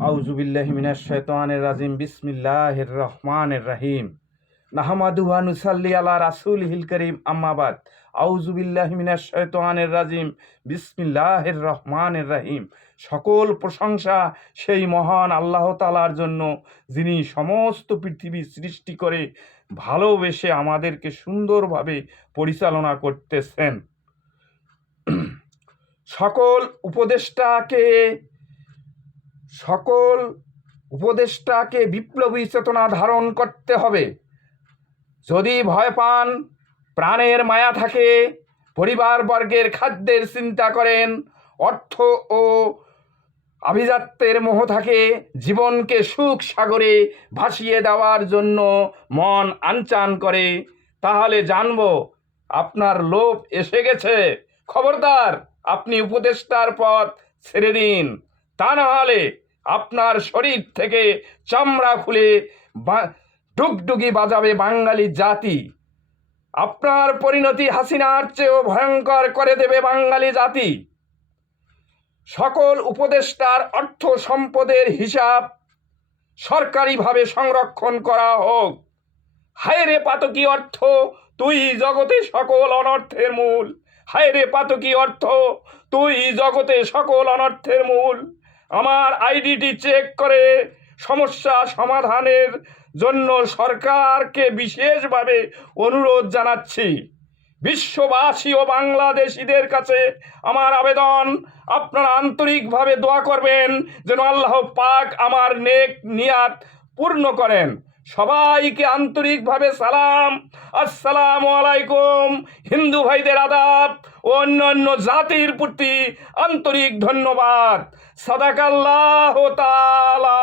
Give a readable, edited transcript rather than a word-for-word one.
আউযুবিল্লাহি মিনাশ শাইতানির রাজিম বিসমিল্লাহির রহমানির রহিম নাহমাদুহু ওয়া নুসাল্লি আলা রাসূলিহিল কারীম আম্মা বাদ আউযুবিল্লাহি মিনাশ শাইতানির রাজিম বিসমিল্লাহির রহমানির রহিম। সকল প্রশংসা সেই মহান আল্লাহ তাআলার জন্য, যিনি সমস্ত পৃথিবী সৃষ্টি করে ভালোবেসে আমাদেরকে সুন্দরভাবে পরিচালনা করতেছেন। সকল উপদেষ্টাকে বিপ্লবী চেতনা ধারণ করতে হবে। যদি ভয় পান, প্রাণের মায়া থাকে, পরিবারবর্গের খাদ্যের চিন্তা করেন, অর্থ ও আভিজাত্যের মোহ থাকে, জীবনকে সুখ সাগরে ভাসিয়ে দেওয়ার জন্য মন আনচান করে, তাহলে জানবো আপনার লোভ এসে গেছে। খবরদার, আপনি উপদেষ্টার পথ ছেড়ে দিন। তা না হলে আপনার শরীর থেকে চামড়া খুলে ডুগডুগি বাজাবে বাঙালি জাতি। আপনার পরিণতি হাসিনার চেয়েও ভয়ঙ্কর করে দেবে বাঙালি জাতি। সকল উপদেষ্টার অর্থ সম্পদের হিসাব সরকারিভাবে সংরক্ষণ করা হোক। হায় রে পাতকী অর্থ, তুই জগতে সকল অনর্থের মূল। হায় রে পাতকী অর্থ, তুই জগতে সকল অনর্থের মূল। আমার আইডিটি চেক করে সমস্যা সমাধানের জন্য সরকারকে বিশেষভাবে অনুরোধ জানাচ্ছি। বিশ্ববাসী ও বাংলাদেশিদের কাছে আমার আবেদন, আপনারা আন্তরিকভাবে দোয়া করবেন যেন আল্লাহ পাক আমার নেক নিয়াত পূর্ণ করেন। সবাইকে আন্তরিকভাবে সালাম, আসসালামু আলাইকুম। হিন্দু ভাইদের আদাব ও অন্যান্য জাতির প্রতি আন্তরিক ধন্যবাদ। সাদাকাল্লাহু তাআলা।